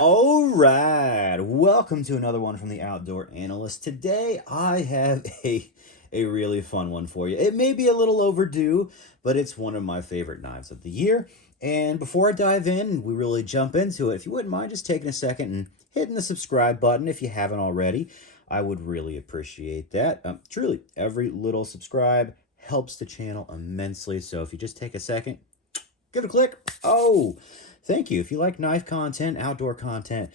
All right, welcome to another one from the Outdoor Analyst. Today I have a really fun one for you. It may be a little overdue, but it's one of my favorite knives of the year. And before I dive in and we really jump into it, if you wouldn't mind just taking a second and hitting the subscribe button if you haven't already, I would really appreciate that. Truly, every little subscribe helps the channel immensely. So if you just take a second, give it a click. Oh, thank you. If you like knife content, outdoor content,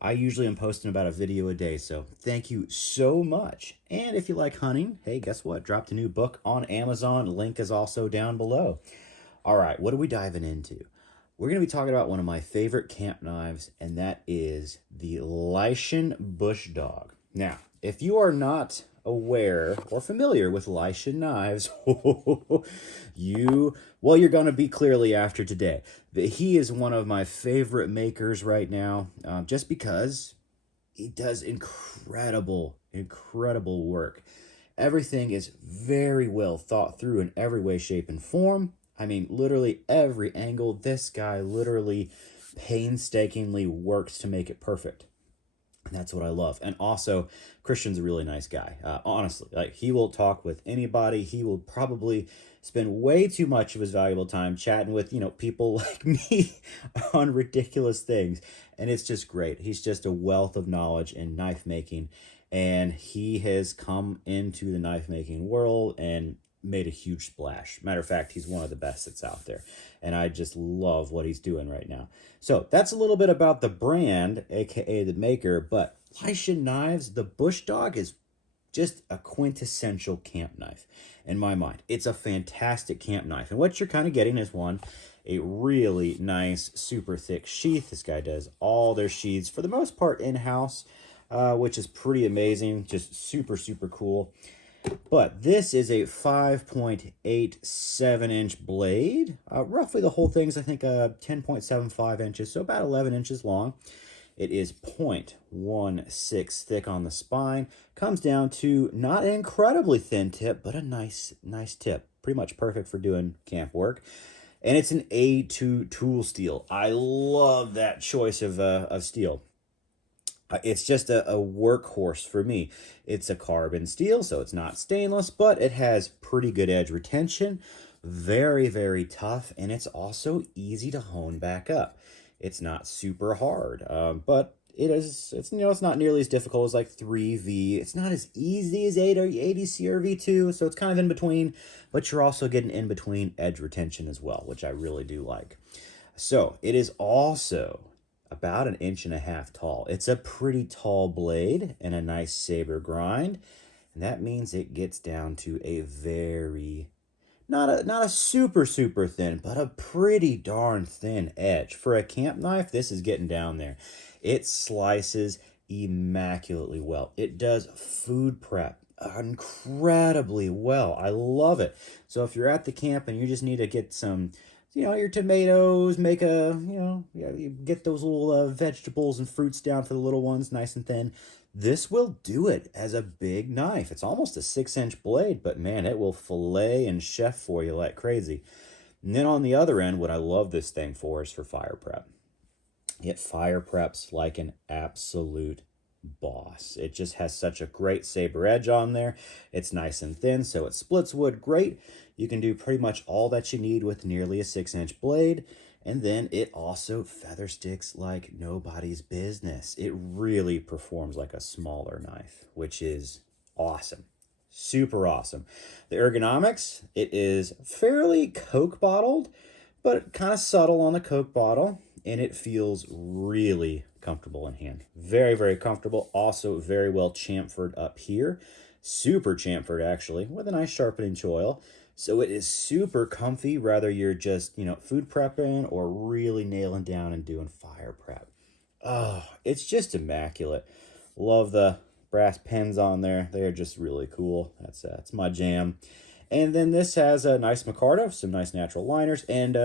I usually am posting about a video a day, so thank you so much. And if you like hunting, hey, guess what? Dropped a new book on Amazon. Link is also down below. All right, what are we diving into? We're going to be talking about one of my favorite camp knives, and that is the Lishen Bushdog. Now, if you are not aware or familiar with Lisha Knives, you're going to be clearly after today. He is one of my favorite makers right now, just because he does incredible work. Everything is very well thought through in every way, shape, and form. I mean, literally every angle. This guy literally painstakingly works to make it perfect. And that's what I love. And also, Christian's a really nice guy. Honestly, like, he will talk with anybody. He will probably spend way too much of his valuable time chatting with, people like me on ridiculous things. And it's just great. He's just a wealth of knowledge in knife making. And he has come into the knife making world and made a huge splash. Matter of fact, he's one of the best that's out there. And I just love what he's doing right now. So that's a little bit about the brand, aka the maker. But Lisha Knives, the Bushdog, is just a quintessential camp knife in my mind. It's a fantastic camp knife. And what you're kind of getting is a really nice, super thick sheath. This guy does all their sheaths, for the most part, in-house, which is pretty amazing. Just super cool. But this is a 5.87-inch blade. Roughly the whole thing's, I think, 10.75 inches, so about 11 inches long. It is 0.16 thick on the spine. Comes down to not an incredibly thin tip, but a nice tip. Pretty much perfect for doing camp work. And it's an A2 tool steel. I love that choice of steel. It's just a workhorse for me. It's a carbon steel, so it's not stainless, but it has pretty good edge retention. Very tough, and it's also easy to hone back up. It's not super hard, but it's not nearly as difficult as like 3V. It's not as easy as 80C or V2, so it's kind of in between, but you're also getting in between edge retention as well, which I really do like. So it is also about 1.5 inches tall. It's a pretty tall blade and a nice saber grind. And that means it gets down to a very, not a super thin, but a pretty darn thin edge. For a camp knife, this is getting down there. It slices immaculately well. It does food prep incredibly well. I love it. So if you're at the camp and you just need to get some, your tomatoes, make you get those little vegetables and fruits down for the little ones, nice and thin. This will do it as a big knife. It's almost a 6-inch blade, but man, it will fillet and chef for you like crazy. And then on the other end, what I love this thing for is for fire prep. It fire preps like an absolute boss. It just has such a great saber edge on there. It's nice and thin, so it splits wood great. You can do pretty much all that you need with nearly a 6-inch blade. And then it also feather sticks like nobody's business. It really performs like a smaller knife, which is awesome. Super awesome. The ergonomics, it is fairly Coke bottled, but kind of subtle on the Coke bottle. And it feels really comfortable in hand. Very comfortable. Also very well chamfered up here. Super chamfered, actually, with a nice sharpening choil. So it is super comfy, whether you're just, food prepping or really nailing down and doing fire prep. Oh, it's just immaculate. Love the brass pins on there. They're just really cool. That's my jam. And then this has a nice micarta, some nice natural liners. And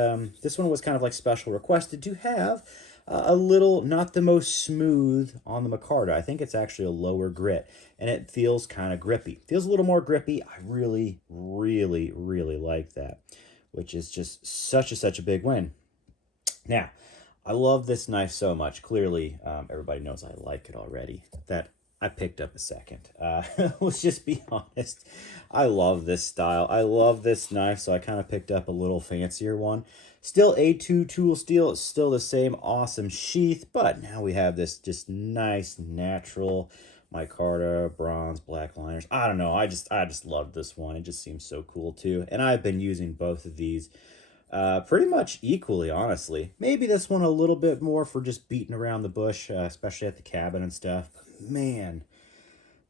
this one was kind of like special requested to have a little, not the most smooth on the micarta. I think it's actually a lower grit. And it feels kind of grippy. Feels a little more grippy. I really like that, which is just such a big win. Now, I love this knife so much. Clearly, everybody knows I like it already. That I picked up a second. Let's just be honest. I love this style. I love this knife, so I kind of picked up a little fancier one. Still A2 tool steel. It's still the same awesome sheath, but now we have this just nice, natural micarta, bronze, black liners. I don't know. I just love this one. It just seems so cool too. And I've been using both of these pretty much equally, honestly. Maybe this one a little bit more for just beating around the bush, especially at the cabin and stuff. But man,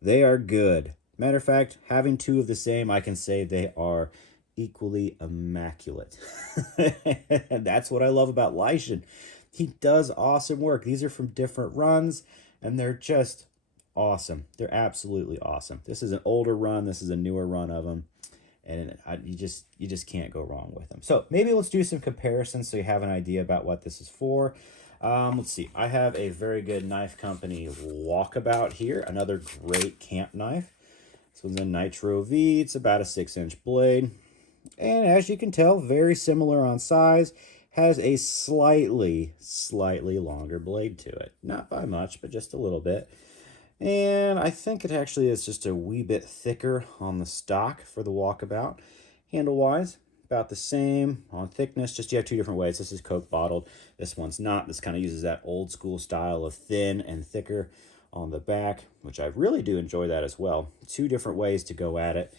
they are good. Matter of fact, having two of the same, I can say they are equally immaculate. And that's what I love about Lishen. He does awesome work. These are from different runs, and they're just awesome. They're absolutely awesome. This is an older run. This is a newer run of them. And you just can't go wrong with them. So maybe let's do some comparisons so you have an idea about what this is for. Let's see. I have a very good knife company Walkabout here. Another great camp knife. This one's a Nitro V. It's about a 6-inch blade. And as you can tell, very similar on size. Has a slightly longer blade to it. Not by much, but just a little bit. And I think it actually is just a wee bit thicker on the stock for the Walkabout. Handle-wise, about the same on thickness, just you have two different ways. This is Coke bottled. This one's not. This kind of uses that old school style of thin and thicker on the back, which I really do enjoy that as well. Two different ways to go at it.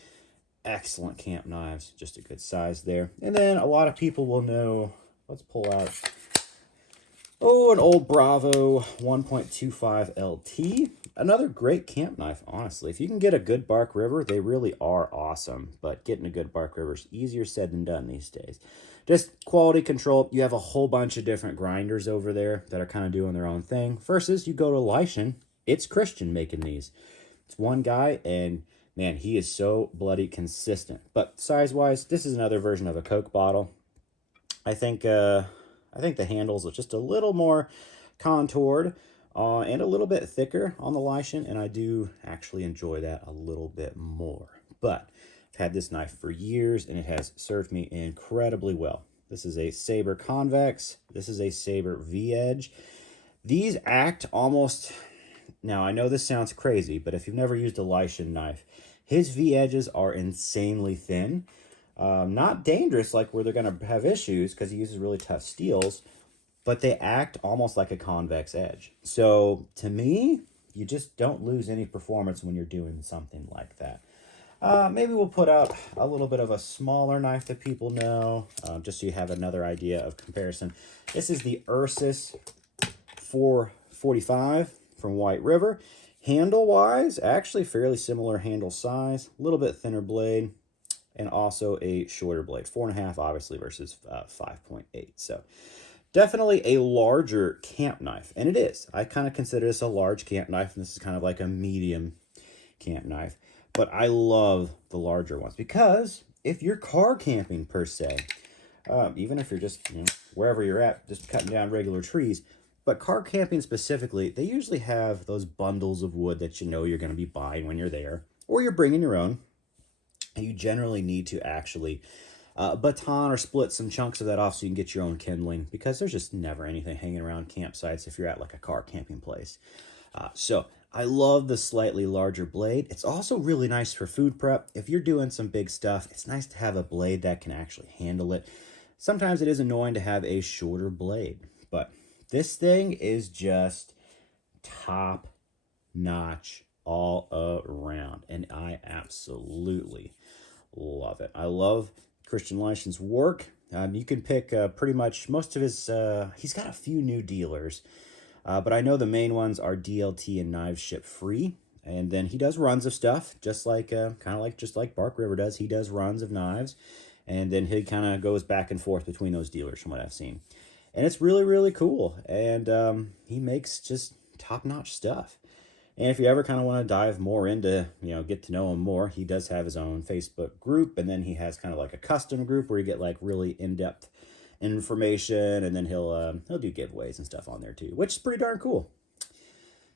Excellent camp knives, just a good size there. And then a lot of people will know, let's pull out, oh, an old Bravo 1.25 LT. Another great camp knife, honestly. If you can get a good Bark River, they really are awesome. But getting a good Bark River is easier said than done these days. Just quality control. You have a whole bunch of different grinders over there that are kind of doing their own thing. Versus you go to Lishen, it's Christian making these. It's one guy, and man, he is so bloody consistent. But size-wise, this is another version of a Coke bottle. I think the handles are just a little more contoured and a little bit thicker on the Lishen, and I do actually enjoy that a little bit more. But I've had this knife for years, and it has served me incredibly well. This is a Saber Convex. This is a Saber V-Edge. These act almost... Now, I know this sounds crazy, but if you've never used a Lishen knife, his V-edges are insanely thin. Not dangerous, like where they're going to have issues because he uses really tough steels, but they act almost like a convex edge. So to me, you just don't lose any performance when you're doing something like that. Maybe we'll put up a little bit of a smaller knife that people know, just so you have another idea of comparison. This is the Ursus 445 from White River. Handle-wise, actually fairly similar handle size, a little bit thinner blade, and also a shorter blade, 4.5 obviously versus 5.8. So definitely a larger camp knife, and it is. I kind of consider this a large camp knife, and this is kind of like a medium camp knife. But I love the larger ones because if you're car camping per se, even if you're just wherever you're at, just cutting down regular trees, but car camping specifically, they usually have those bundles of wood that you know you're going to be buying when you're there, or you're bringing your own. And you generally need to actually baton or split some chunks of that off so you can get your own kindling, because there's just never anything hanging around campsites if you're at like a car camping place. So I love the slightly larger blade. It's also really nice for food prep. If you're doing some big stuff, it's nice to have a blade that can actually handle it. Sometimes it is annoying to have a shorter blade, but this thing is just top notch all around, and I absolutely love it. I love Christian Lishen's work. You can pick pretty much most of his, he's got a few new dealers, but I know the main ones are DLT and Knives Ship Free, and then he does runs of stuff, just like, just like Bark River does. He does runs of knives, and then he kind of goes back and forth between those dealers from what I've seen. And it's really, really cool, and he makes just top-notch stuff. And if you ever kind of want to dive more into, get to know him more, he does have his own Facebook group, and then he has kind of like a custom group where you get like really in-depth information, and then he'll do giveaways and stuff on there too, which is pretty darn cool.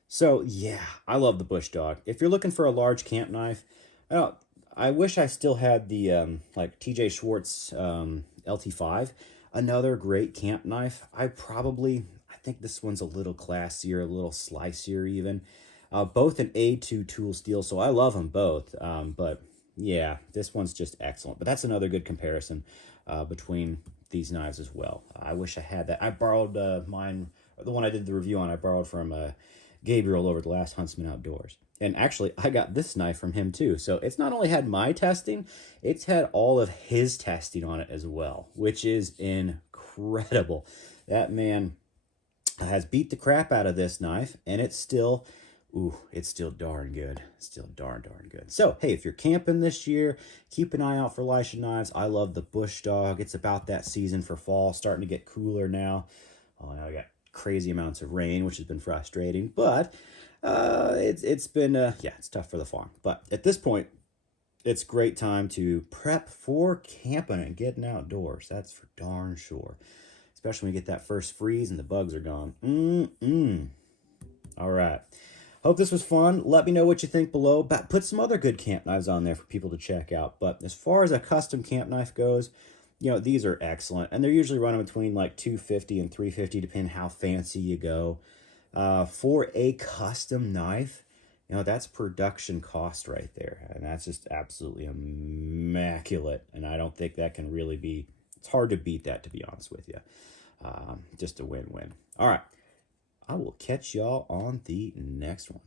So yeah, I love the Bushdog. If you're looking for a large camp knife, I wish I still had the like TJ Schwartz LT5. Another great camp knife. think this one's a little classier, a little slicier even. Both an A2 tool steel, so I love them both. But yeah, this one's just excellent. But that's another good comparison between these knives as well. I wish I had that. I borrowed mine, the one I did the review on, I borrowed from Gabriel over the last Huntsman Outdoors. And actually, I got this knife from him too. So it's not only had my testing, it's had all of his testing on it as well, which is incredible. That man has beat the crap out of this knife, and it's still, ooh, it's still darn good. Still darn good. So, hey, if you're camping this year, keep an eye out for Lisha Knives. I love the Bushdog. It's about that season for fall, starting to get cooler now. Oh, now I got crazy amounts of rain, which has been frustrating, but it's been yeah, it's tough for the farm. But at this point, it's great time to prep for camping and getting outdoors. That's for darn sure. Especially when you get that first freeze and the bugs are gone. All right. Hope this was fun. Let me know what you think below. But put some other good camp knives on there for people to check out. But as far as a custom camp knife goes, you know, these are excellent. And they're usually running between like $250 and $350, depending how fancy you go. For a custom knife, you know, that's production cost right there. And that's just absolutely immaculate. And I don't think that can really be, it's hard to beat that, to be honest with you. Just a win-win. All right. I will catch y'all on the next one.